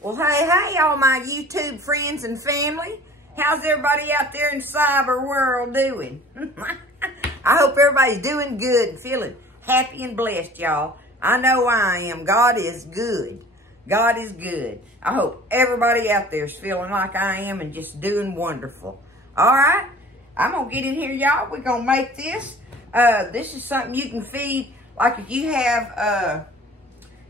Well, hey, all my YouTube friends and family. How's everybody out there in cyber world doing? I hope everybody's doing good and feeling happy and blessed, y'all. I know I am. God is good. God is good. I hope everybody out there is feeling like I am and just doing wonderful. All right? I'm going to get in here, y'all. We're going to make this. This is something you can feed, like if you have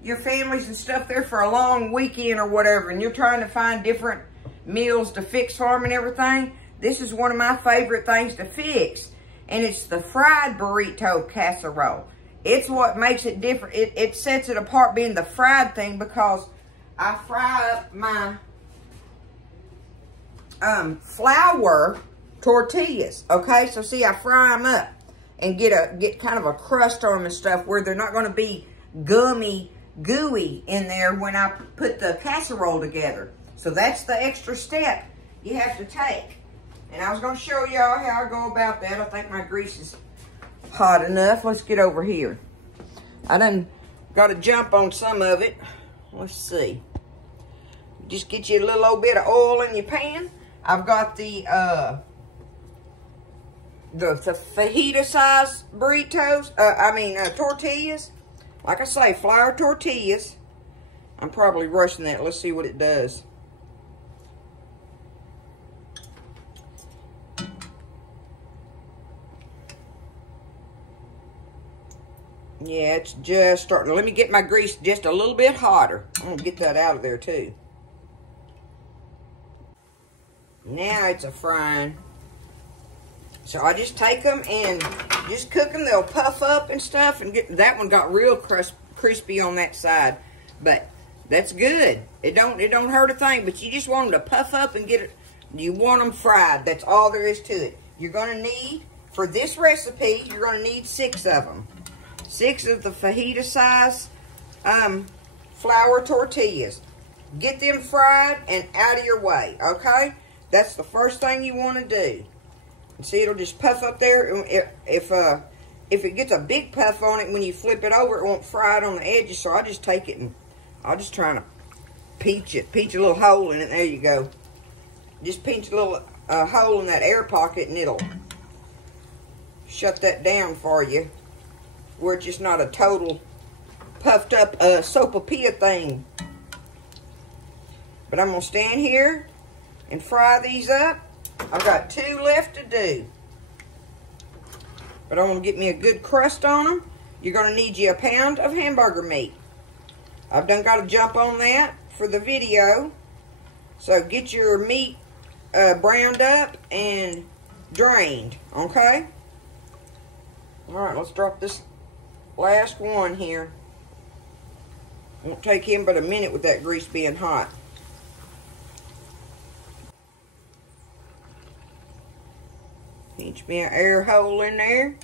your families and stuff there for a long weekend or whatever, and you're trying to find different meals to fix for them and everything. This is one of my favorite things to fix, and it's the fried burrito casserole. It's what makes it different. It sets it apart being the fried thing, because I fry up my flour tortillas. Okay, so see, I fry them up and get kind of a crust on them and stuff where they're not going to be gummy, gooey in there when I put the casserole together. So that's the extra step you have to take. And I was going to show y'all how I go about that. I think my grease is hot enough. Let's get over here. I done got to jump on some of it. Let's see. Just get you a little old bit of oil in your pan. I've got the fajita size burritos. Tortillas. Like I say, flour tortillas. I'm probably rushing that. Let's see what it does. Yeah, it's just starting. Let me get my grease just a little bit hotter. I'm going to get that out of there too. Now it's a frying. So I just take them and just cook them. They'll puff up and stuff. And that one got real crispy on that side. But that's good. It don't hurt a thing. But you just want them to puff up and get it. You want them fried. That's all there is to it. You're going to need, for this recipe, you're going to need 6 of them. 6 of the fajita size flour tortillas. Get them fried and out of your way, okay? That's the first thing you want to do. And see, it'll just puff up there. If it gets a big puff on it, when you flip it over, it won't fry it on the edges. So I just take it and I'll just try to pinch a little hole in it. There you go. Just pinch a little hole in that air pocket, and it'll shut that down for you, where it's just not a total puffed up sopapilla thing. But I'm going to stand here and fry these up. I've got 2 left to do. But I want to get me a good crust on them. You're going to need you a pound of hamburger meat. I've done got to jump on that for the video. So get your meat browned up and drained, okay? Alright, let's drop this last one here. Won't take him but a minute with that grease being hot. Pinch me an air hole in there.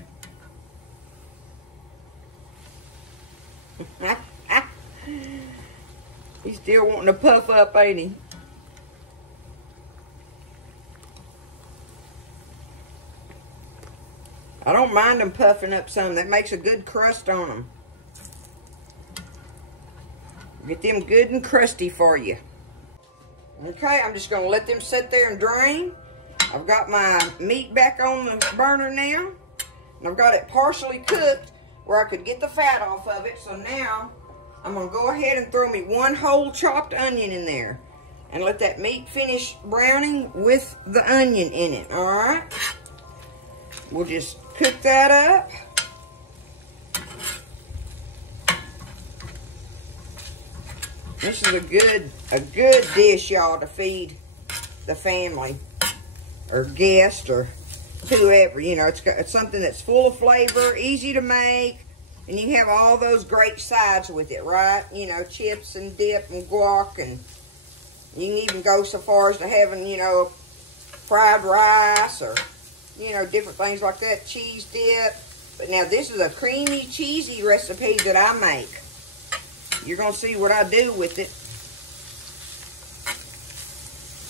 He's still wanting to puff up, ain't he? I don't mind them puffing up some. That makes a good crust on them. Get them good and crusty for you. Okay, I'm just going to let them sit there and drain. I've got my meat back on the burner now. And I've got it partially cooked where I could get the fat off of it. So now I'm going to go ahead and throw me 1 whole chopped onion in there. And let that meat finish browning with the onion in it. Alright? We'll just cook that up. This is a good dish, y'all, to feed the family or guest or whoever. You know, it's something that's full of flavor, easy to make, and you have all those great sides with it, right? You know, chips and dip and guac, and you can even go so far as to having, you know, fried rice or, you know, different things like that, cheese dip. But now this is a creamy, cheesy recipe that I make. You're going to see what I do with it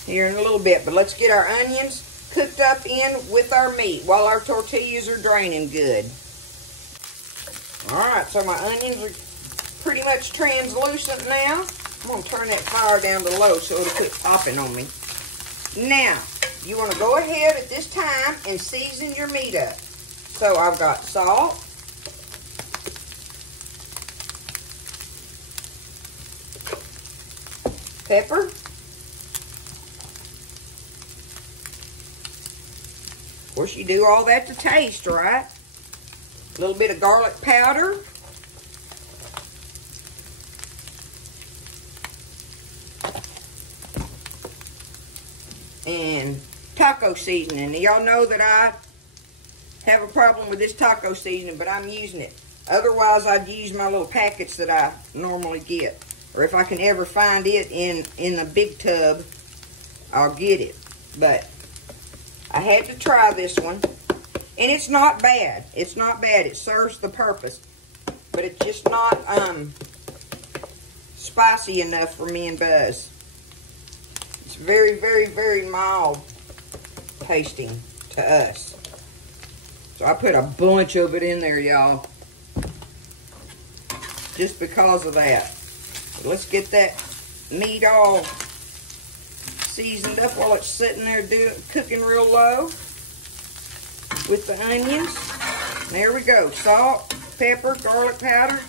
here in a little bit. But let's get our onions cooked up in with our meat while our tortillas are draining good. Alright, so my onions are pretty much translucent now. I'm going to turn that fire down to low so it'll quit popping on me. Now, you want to go ahead at this time and season your meat up. So I've got salt, pepper, of course you do all that to taste, right? A little bit of garlic powder, and taco seasoning. Y'all know that I have a problem with this taco seasoning, but I'm using it. Otherwise, I'd use my little packets that I normally get. Or if I can ever find it in a big tub, I'll get it. But I had to try this one. And it's not bad. It's not bad. It serves the purpose. But it's just not spicy enough for me and Buzz. It's very, very, very mild tasting to us. So I put a bunch of it in there, y'all. Just because of that. So let's get that meat all seasoned up while it's sitting there cooking real low with the onions. There we go. Salt, pepper, garlic powder,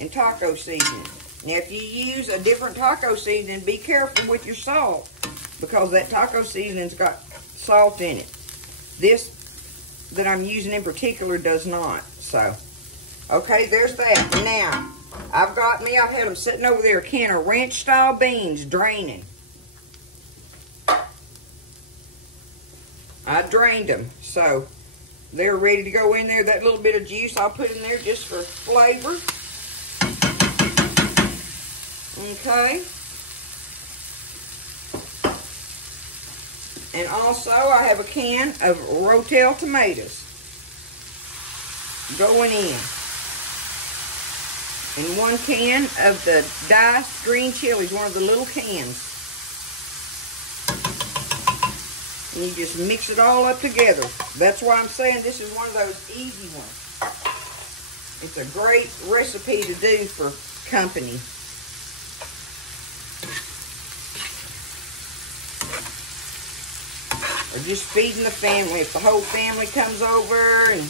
and taco seasoning. Now, if you use a different taco seasoning, be careful with your salt because that taco seasoning's got salt in it. This that I'm using in particular does not. So, okay, there's that. Now, I've had them sitting over there, a can of ranch-style beans draining. I drained them, so they're ready to go in there. That little bit of juice I'll put in there just for flavor. Okay. And also, I have a can of Rotel tomatoes going in. And 1 can of the diced green chilies, one of the little cans. And you just mix it all up together. That's why I'm saying this is one of those easy ones. It's a great recipe to do for company. Or just feeding the family. If the whole family comes over and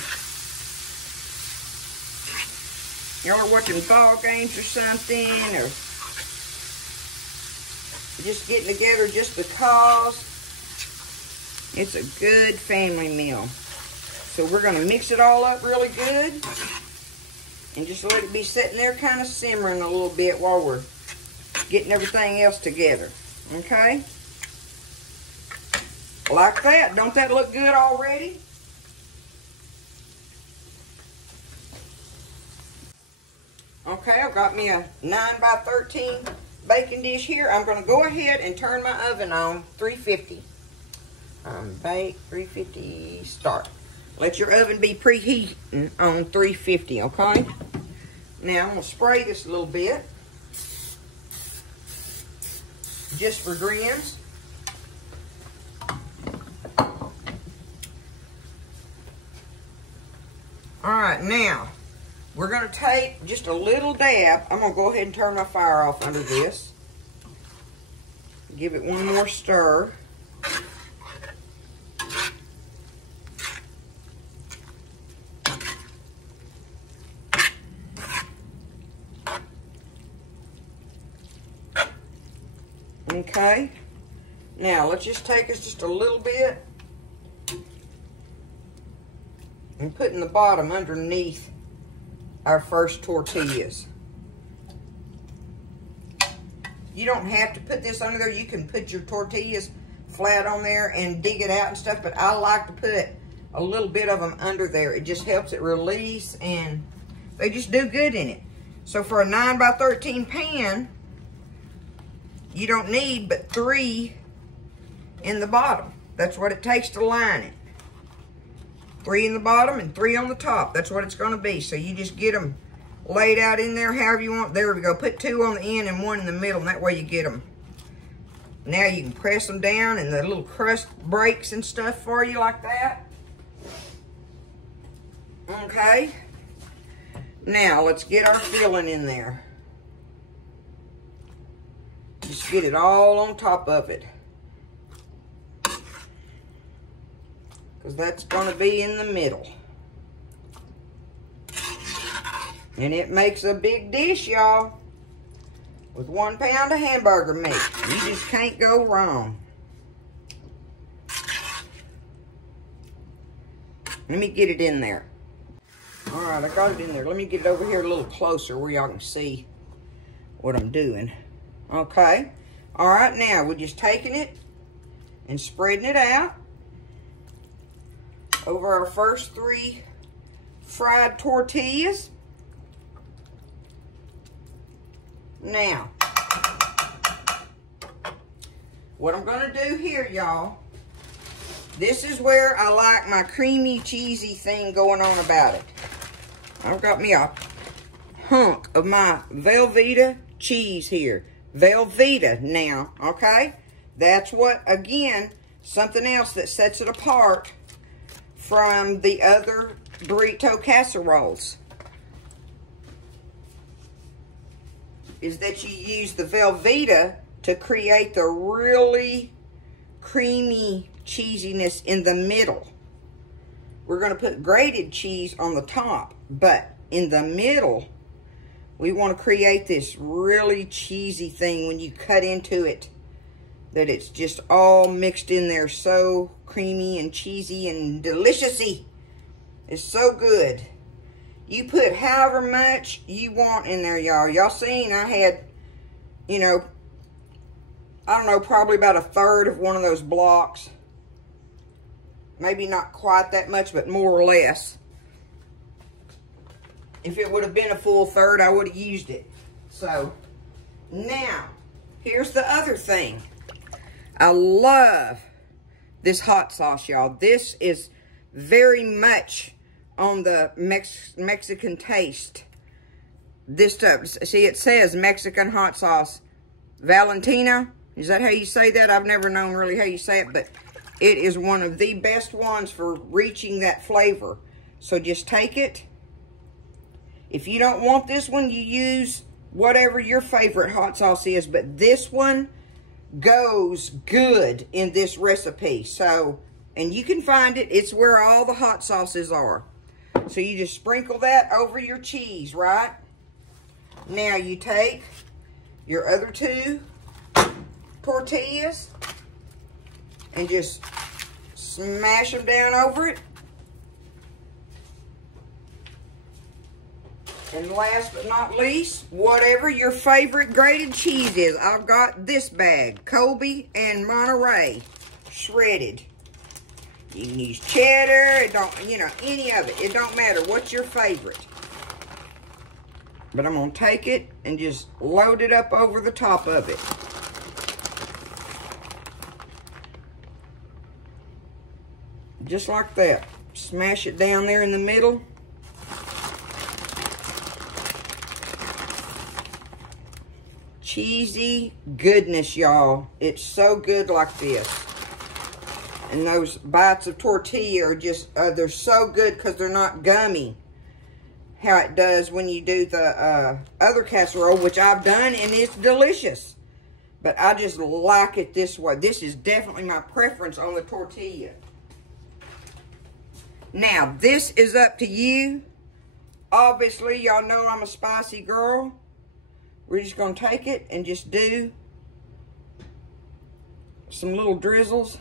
y'all are watching ball games or something, or just getting together just because, it's a good family meal. So we're going to mix it all up really good and just let it be sitting there kind of simmering a little bit while we're getting everything else together. Okay? Like that. Don't that look good already? Okay, I've got me a 9x13 baking dish here. I'm going to go ahead and turn my oven on 350. Bake 350, start. Let your oven be preheating on 350, okay? Now I'm going to spray this a little bit. Just for grins. Alright, now we're going to take just a little dab. I'm going to go ahead and turn my fire off under this. Give it one more stir. Okay. Now, let's just take us just a little bit and put in the bottom underneath our first tortillas. You don't have to put this under there. You can put your tortillas flat on there and dig it out and stuff, but I like to put a little bit of them under there. It just helps it release, and they just do good in it. So for a 9x13 pan, you don't need but 3 in the bottom. That's what it takes to line it. 3 in the bottom and 3 on the top. That's what it's going to be. So you just get them laid out in there however you want. There we go. Put 2 on the end and 1 in the middle, and that way you get them. Now you can press them down and the little crust breaks and stuff for you like that. Okay. Now let's get our filling in there. Just get it all on top of it. Because that's going to be in the middle. And it makes a big dish, y'all. With 1 pound of hamburger meat. You just can't go wrong. Let me get it in there. Alright, I got it in there. Let me get it over here a little closer where y'all can see what I'm doing. Okay. Alright, now we're just taking it and spreading it out over our first 3 fried tortillas. Now, what I'm going to do here, y'all, this is where I like my creamy, cheesy thing going on about it. I've got me a hunk of my Velveeta cheese here. Velveeta now, okay? That's what, again, something else that sets it apart from the other burrito casseroles. Is that you use the Velveeta to create the really creamy cheesiness in the middle. We're going to put grated cheese on the top, but in the middle, we want to create this really cheesy thing when you cut into it, that it's just all mixed in there, so creamy and cheesy and delicious-y. It's so good. You put however much you want in there, y'all. Y'all seen I had, you know, I don't know, probably about 1/3 of one of those blocks. Maybe not quite that much, but more or less. If it would have been a full 1/3, I would have used it. So, now, here's the other thing. I love this hot sauce, y'all. This is very much on the Mexican taste. This stuff, see, it says Mexican hot sauce. Valentina, is that how you say that? I've never known really how you say it, but it is one of the best ones for reaching that flavor. So just take it. If you don't want this one, you use whatever your favorite hot sauce is, but this one goes good in this recipe. So, and you can find it. It's where all the hot sauces are. So you just sprinkle that over your cheese, right? Now you take your other 2 tortillas and just smash them down over it. And last but not least, whatever your favorite grated cheese is. I've got this bag, Colby and Monterey, shredded. You can use cheddar, it don't, you know, any of it. It don't matter. What's your favorite? But I'm going to take it and just load it up over the top of it. Just like that. Smash it down there in the middle. Cheesy goodness, y'all. It's so good like this. And those bites of tortilla are just, they're so good because they're not gummy. How it does when you do the other casserole, which I've done, and it's delicious. But I just like it this way. This is definitely my preference on the tortilla. Now, this is up to you. Obviously, y'all know I'm a spicy girl. We're just going to take it and just do some little drizzles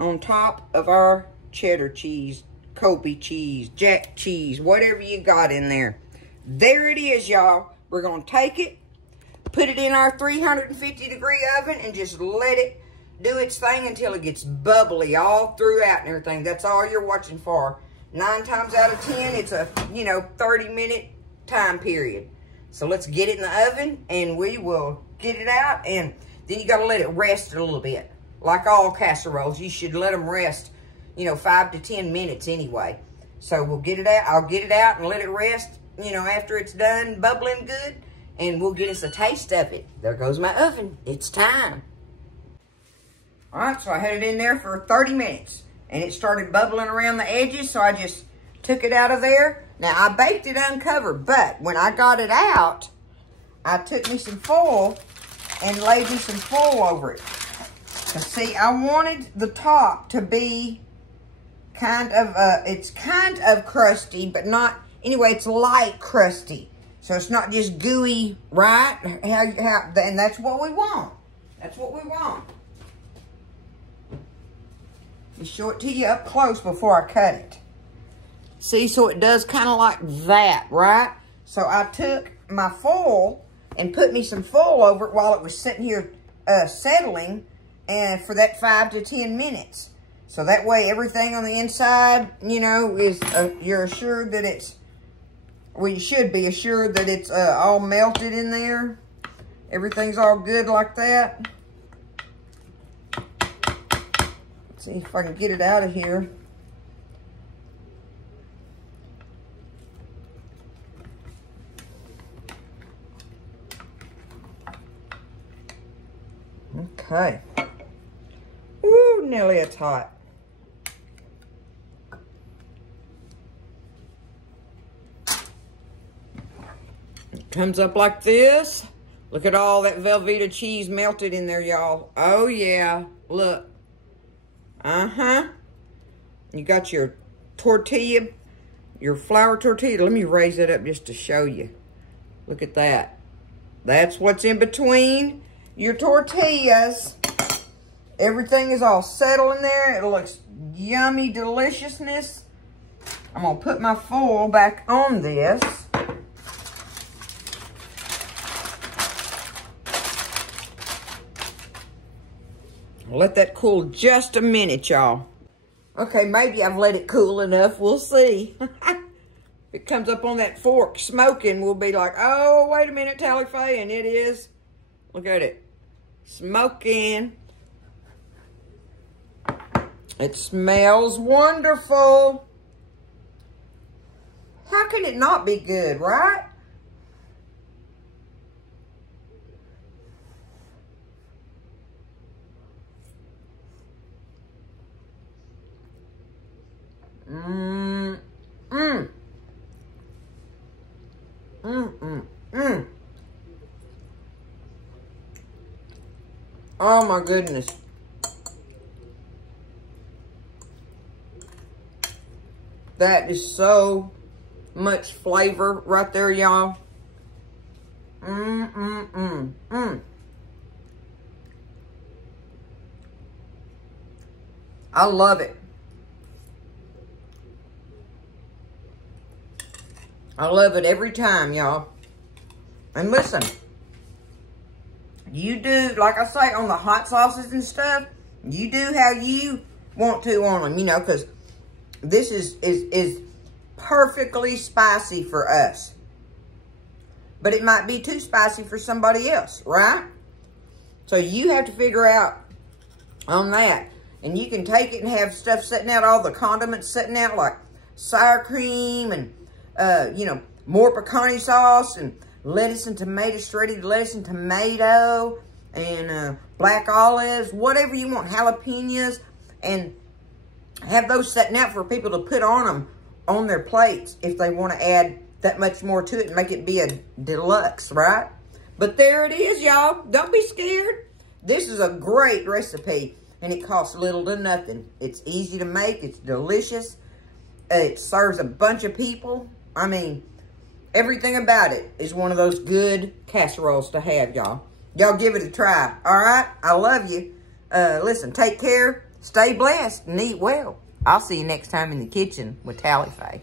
on top of our cheddar cheese, Colby cheese, jack cheese, whatever you got in there. There it is, y'all. We're going to take it, put it in our 350-degree oven, and just let it do its thing until it gets bubbly all throughout and everything. That's all you're watching for. 9 times out of 10, it's a, 30-minute time period. So let's get it in the oven, and we will get it out, and then you got to let it rest a little bit. Like all casseroles, you should let them rest, 5 to 10 minutes anyway. So we'll get it out. I'll get it out and let it rest, after it's done bubbling good, and we'll get us a taste of it. There goes my oven. It's time. All right, so I had it in there for 30 minutes, and it started bubbling around the edges, so I just took it out of there. Now, I baked it uncovered, but when I got it out, I took me some foil and laid me some foil over it. And see, I wanted the top to be kind of, it's kind of crusty, but not, anyway, it's light crusty. So it's not just gooey, right? And that's what we want. That's what we want. Let me show it to you up close before I cut it. See, so it does kind of like that, right? So I took my foil and put me some foil over it while it was sitting here settling, and for that 5 to 10 minutes. So that way everything on the inside, you know, is you're assured that it's, well, you should be assured that it's all melted in there. Everything's all good like that. Let's see if I can get it out of here. Okay. Ooh, Nelly, it's hot. It comes up like this. Look at all that Velveeta cheese melted in there, y'all. Oh, yeah. Look. Uh-huh. You got your tortilla, your flour tortilla. Let me raise it up just to show you. Look at that. That's what's in between your tortillas. Everything is all settled in there. It looks yummy deliciousness. I'm going to put my foil back on this. Let that cool just a minute, y'all. Okay, maybe I've let it cool enough. We'll see. If it comes up on that fork smoking, we'll be like, oh, wait a minute, Tally Faye, and it is. Look at it. Smoking. It smells wonderful. How can it not be good, right? Oh my goodness. That is so much flavor right there, y'all. I love it. I love it every time, y'all. And listen, you do, like I say, on the hot sauces and stuff, you do how you want to on them, you know, because this is perfectly spicy for us. But it might be too spicy for somebody else, right? So you have to figure out on that. And you can take it and have stuff sitting out, all the condiments sitting out, like sour cream and, you know, more pecani sauce and lettuce and tomato, shredded lettuce and tomato and black olives, whatever you want, jalapenos, and have those sitting out for people to put on them on their plates if they want to add that much more to it and make it be a deluxe, right? But there it is, y'all. Don't be scared. This is a great recipe, and it costs little to nothing. It's easy to make. It's delicious. It serves a bunch of people. I mean, everything about it is one of those good casseroles to have, y'all. Y'all give it a try, all right? I love you. Listen, take care, stay blessed, and eat well. I'll see you next time in the kitchen with Tally Faye.